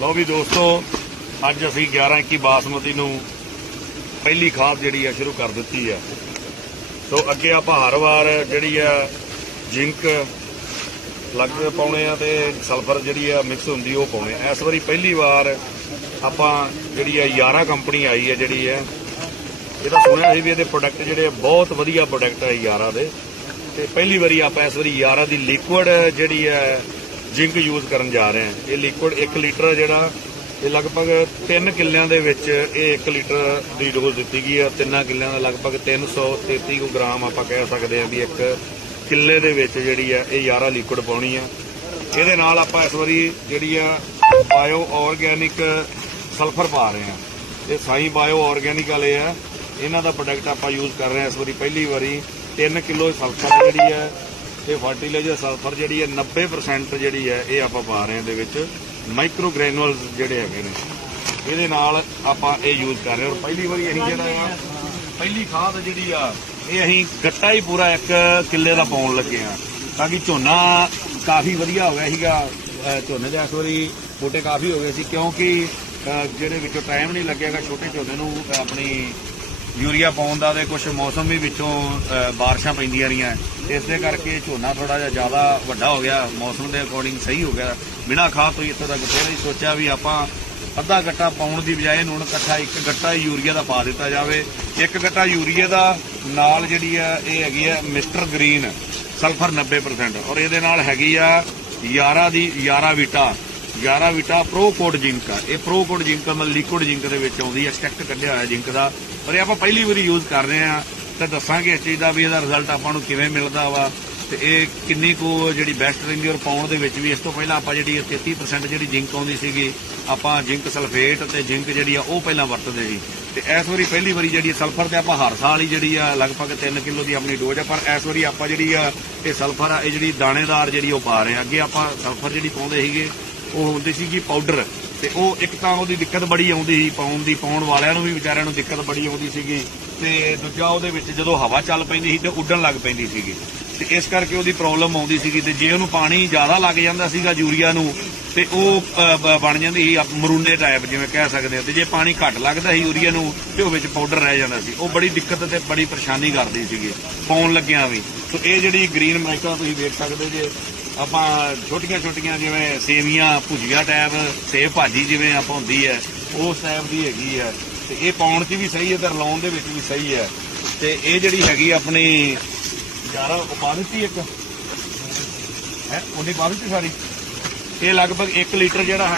ਲਓ ਵੀ ਦੋਸਤੋ, ਅੱਜ ਅਸੀਂ 11 21 ਬਾਸਮਤੀ ਨੂੰ ਪਹਿਲੀ ਖਾਦ ਜਿਹੜੀ ਆ ਸ਼ੁਰੂ ਕਰ ਦਿੱਤੀ ਆ। ਸੋ ਅੱਗੇ ਆਪਾਂ ਹਰ ਵਾਰ ਜਿਹੜੀ ਆ ਜਿੰਕ ਲੱਗ ਪਾਉਣੇ ਆ ਤੇ ਸਲਫਰ ਜਿਹੜੀ ਆ ਮਿਕਸ ਹੁੰਦੀ ਉਹ ਪਾਉਣੇ ਆ। ਇਸ ਵਾਰੀ ਪਹਿਲੀ ਵਾਰ ਆਪਾਂ ਜਿਹੜੀ ਆ 11 ਕੰਪਨੀ ਆਈ ਹੈ ਜਿਹੜੀ ਆ। ਇਹਦਾ ਸੁਣਿਆ ਸੀ ਵੀ ਇਹਦੇ ਪ੍ਰੋਡਕਟ ਜਿਹੜੇ ਬਹੁਤ ਵਧੀਆ ਪ੍ਰੋਡਕਟ ਹੈ 11 ਦੇ। ਤੇ ਪਹਿਲੀ ਵਾਰੀ ਆਪਾਂ ਇਸ ਵਾਰੀ 11 ਦੀ ਲਿਕੁਇਡ ਜਿਹੜੀ ਹੈ ਜਿੰਕ ਯੂਜ਼ ਕਰਨ ਜਾ ਰਹੇ ਹਾਂ। ਇਹ ਲਿਕੁਇਡ 1 ਲੀਟਰ ਜਿਹੜਾ, ਇਹ ਲਗਭਗ 3 ਕਿੱਲਿਆਂ ਦੇ ਵਿੱਚ ਇਹ 1 ਲੀਟਰ ਦੀ ਡੋਜ਼ ਦਿੱਤੀ ਗਈ ਆ। ਤਿੰਨਾਂ ਕਿੱਲਿਆਂ ਦਾ ਲਗਭਗ 333 ਕੁ ਗ੍ਰਾਮ ਆਪਾਂ ਕਹਿ ਸਕਦੇ ਹਾਂ ਵੀ ਇੱਕ ਕਿੱਲੇ ਦੇ ਵਿੱਚ ਜਿਹੜੀ ਹੈ ਇਹ 11 ਲਿਕੁਇਡ ਪਾਉਣੀ ਆ। ਇਹਦੇ ਨਾਲ ਆਪਾਂ ਇਸ ਵਾਰੀ ਜਿਹੜੀ ਆ ਬਾਇਓ ਆਰਗੈਨਿਕ ਸਲਫਰ ਪਾ ਰਹੇ ਆ ਇਹ ਸਾਈ ਬਾਇਓ ਆਰਗੈਨਿਕ ਵਾਲੇ ਆ। ਇਹਨਾਂ ਦਾ ਪ੍ਰੋਡਕਟ ਆਪਾਂ ਯੂਜ਼ ਕਰ ਰਹੇ ਹਾਂ ਇਸ ਵਾਰੀ ਪਹਿਲੀ ਵਾਰੀ। 3 ਕਿਲੋ ਸਲਫਰ ਜਿਹੜੀ ਹੈ ਇਹ ਫਰਟੀਲਾਈਜ਼ਰ ਸਲਫਰ ਜਿਹੜੀ ਹੈ 90% ਜਿਹੜੀ ਹੈ, ਇਹ ਆਪਾਂ ਪਾ ਰਹੇ ਹਾਂ ਦੇ ਵਿੱਚ। ਮਾਈਕਰੋ ਗ੍ਰੈਨੂਲਸ ਜਿਹੜੇ ਹੈਗੇ ਨੇ। ਇਹਦੇ ਨਾਲ ਆਪਾਂ ਇਹ ਯੂਜ਼ ਕਰ ਰਹੇ ਹਾਂ। ਔਰ ਪਹਿਲੀ ਵਾਰੀ ਅਸੀਂ ਜਿਹੜਾ ਆ, ਪਹਿਲੀ ਖਾਦ ਜਿਹੜੀ ਆ, ਇਹ ਅਸੀਂ ਗੱਟਾ ਹੀ ਪੂਰਾ ਇੱਕ ਕਿੱਲੇ ਦਾ ਪਾਉਣ ਲੱਗੇ ਆ ਤਾਂ ਕਿ ਝੋਨਾ ਕਾਫੀ ਵਧੀਆ ਹੋ ਗਿਆ ਸੀਗਾ। ਝੋਨੇ ਦੇ ਇਸ ਵਾਰੀ ਬੂਟੇ ਕਾਫੀ ਹੋ ਗਏ ਸੀ ਕਿਉਂਕਿ ਜਿਹੜੇ ਵਿੱਚੋਂ ਟਾਈਮ ਨਹੀਂ ਲੱਗੇਗਾ ਛੋਟੇ ਝੋਨੇ ਨੂੰ ਆਪਣੀ ਯੂਰੀਆ ਪਾਉਣ ਦਾ ਤੇ ਕੁਝ ਮੌਸਮ ਵੀ ਵਿੱਚੋਂ ਬਾਰਿਸ਼ਾਂ ਪੈਂਦੀਆਂ ਰਹੀਆਂ। ਇਸ ਦੇ ਕਰਕੇ ਝੋਨਾ ਥੋੜਾ ਜਿਹਾ ਜ਼ਿਆਦਾ ਵੱਡਾ ਹੋ ਗਿਆ, ਮੌਸਮ ਦੇ ਅਕੋਰਡਿੰਗ ਸਹੀ ਹੋ ਗਿਆ। ਬਿਨਾਂ ਖਾਦ ਤੋਂ ਇੱਥੋਂ ਤੱਕ ਫਿਰ ਹੀ ਸੋਚਿਆ ਵੀ ਆਪਾਂ ਅੱਧਾ ਗੱਟਾ ਪਾਉਣ ਦੀ ਬਜਾਏ ਇਹਨੂੰ ਹੁਣ ਇਕੱਠਾ ਇੱਕ ਗੱਟਾ ਯੂਰੀਆ ਦਾ ਪਾ ਦਿੱਤਾ ਜਾਵੇ। ਇੱਕ ਗੱਟਾ ਯੂਰੀਆ ਦਾ ਨਾਲ ਜਿਹੜੀ ਆ, ਇਹ ਹੈਗੀ ਆ ਮਿਸਟਰ ਗ੍ਰੀਨ, ਸਲਫਰ 90% ਔਰ ਇਹਦੇ ਨਾਲ ਹੈਗੀ ਆ 11 ਦੀ 11 Vita 11 Vita pro code zinc ਆ। ਇਹ ਪ੍ਰੋ ਕੋਡ ਜਿੰਕ ਮਤਲਬ ਲਿਕੁਇਡ ਜਿੰਕ ਦੇ ਵਿੱਚ ਆਉਂਦੀ ਹੈ ਐਕਸਟ੍ਰੈਕਟ ਕੱਢਿਆ ਹੋਇਆ ਜਿੰਕ ਦਾ। ਪਰ ਇਹ ਆਪਾਂ ਪਹਿਲੀ ਵਾਰੀ ਯੂਜ਼ ਕਰ ਰਹੇ ਆ, ਤਾਂ ਦੱਸਾਂਗੇ ਇਸ ਚੀਜ਼ ਦਾ ਵੀ ਇਹਦਾ ਰਿਜ਼ਲਟ ਆਪਾਂ ਨੂੰ ਕਿਵੇਂ ਮਿਲਦਾ ਵਾ। ਤੇ ਇਹ ਕਿੰਨੀ ਕੁ ਜਿਹੜੀ ਬੈਸਟ ਰਹਿੰਦੀ ਔਰ ਪਾਉਣ ਦੇ ਵਿੱਚ ਵੀ ਇਸ ਤੋਂ ਪਹਿਲਾਂ ਆਪਾਂ ਜਿਹੜੀ 33% ਜਿਹੜੀ ਜਿੰਕ ਆਉਂਦੀ ਸੀਗੀ, ਆਪਾਂ ਜਿੰਕ ਸਲਫੇਟ ਤੇ ਜਿੰਕ ਜਿਹੜੀ ਆ ਉਹ ਪਹਿਲਾਂ ਵਰਤਦੇ ਸੀ। ਤੇ ਇਸ ਵਾਰੀ ਪਹਿਲੀ ਵਾਰੀ ਜਿਹੜੀ ਸਲਫਰ ਤੇ ਆਪਾਂ ਹਰ ਸਾਲ ਹੀ ਜਿਹੜੀ ਆ ਲਗਭਗ 3 ਕਿਲੋ ਦੀ ਆਪਣੀ ਡੋਜ਼ ਆ, ਪਰ ਇਸ ਵਾਰੀ ਆਪਾਂ ਜਿਹੜੀ ਆ ਇਹ ਸਲਫਰ ਆ, ਇਹ ਜਿਹੜੀ ਦਾਣੇਦਾਰ ਜਿਹੜੀ ਉਹ ਪਾ ਰਹੇ ਆ। ਅੱਗੇ ਆਪਾਂ ਸਲਫਰ ਜਿਹੜੀ ਪਾਉਂਦੇ ਸੀਗੇ ਉਹ ਹੁੰਦੀ ਸੀਗੀ ਪਾਊਡਰ ਤੇ ਉਹ ਇੱਕ ਤਾਂ ਉਹਦੀ ਦਿੱਕਤ ਬੜੀ ਆਉਂਦੀ ਸੀ ਪਾਉਣ ਦੀ, ਪਾਉਣ ਵਾਲਿਆਂ ਨੂੰ ਵੀ ਵਿਚਾਰਿਆਂ ਨੂੰ ਦਿੱਕਤ ਬੜੀ ਆਉਂਦੀ ਸੀਗੀ ਤੇ ਦੂਜਾ ਉਹਦੇ ਵਿੱਚ ਜਦੋਂ ਹਵਾ ਚੱਲ ਪੈਂਦੀ ਸੀ ਤੇ ਉੱਡਣ ਲੱਗ ਪੈਂਦੀ ਸੀਗੀ। ਤੇ ਇਸ ਕਰਕੇ ਉਹਦੀ ਪ੍ਰੋਬਲਮ ਆਉਂਦੀ ਸੀਗੀ ਤੇ ਜੇ ਉਹਨੂੰ ਪਾਣੀ ਜ਼ਿਆਦਾ ਲੱਗ ਜਾਂਦਾ ਸੀਗਾ ਯੂਰੀਆ ਨੂੰ ਤੇ ਉਹ ਬਣ ਜਾਂਦੀ ਸੀ ਮਰੂਨੇ ਟਾਈਪ ਜਿਵੇਂ ਕਹਿ ਸਕਦੇ ਆ। ਤੇ ਜੇ ਪਾਣੀ ਘੱਟ ਲੱਗਦਾ ਸੀ ਯੂਰੀਆ ਨੂੰ ਤੇ ਉਹ ਵਿੱਚ ਪਾਊਡਰ ਰਹਿ ਜਾਂਦਾ ਸੀ। ਉਹ ਬੜੀ ਦਿੱਕਤ ਤੇ ਬੜੀ ਪਰੇਸ਼ਾਨੀ ਕਰਦੀ ਸੀਗੀ, ਪਾਉਣ ਲੱਗਿਆਂ ਵੀ। ਸੋ ਇਹ ਜਿਹੜੀ ਗ੍ਰੀਨ ਮਾਈਕਾ ਤੁਸੀਂ ਵੇਖ ਸਕਦੇ ਜੇ ਆਪਾਂ ਛੋਟੀਆਂ ਛੋਟੀਆਂ ਜਿਵੇਂ ਸੇਵੀਆਂ, ਭੁਜੀਆ ਟਾਈਪ ਸੇਵ ਭਾਜੀ ਜਿਵੇਂ ਆਪਾਂ ਹੁੰਦੀ ਹੈ, ਉਸ ਟਾਈਪ ਦੀ ਹੈਗੀ ਹੈ। ਤੇ ਇਹ ਪਾਉਣ 'ਚ ਵੀ ਸਹੀ ਹੈ ਤੇ ਰਲਾਉਣ ਦੇ ਵਿੱਚ ਵੀ ਸਹੀ ਹੈ। ਤੇ ਇਹ ਜਿਹੜੀ ਹੈਗੀ ਆਪਣੀ ਯਾਰਾ, ਉਹ ਪਾ ਦਿੱਤੀ ਇੱਕ। ਹੈ? ਉਹਨੇ ਪਾ ਦਿੱਤੀ ਸਾਰੀ? ਇਹ ਲਗਭਗ 1 ਲੀਟਰ ਜਿਹੜਾ ਹੈ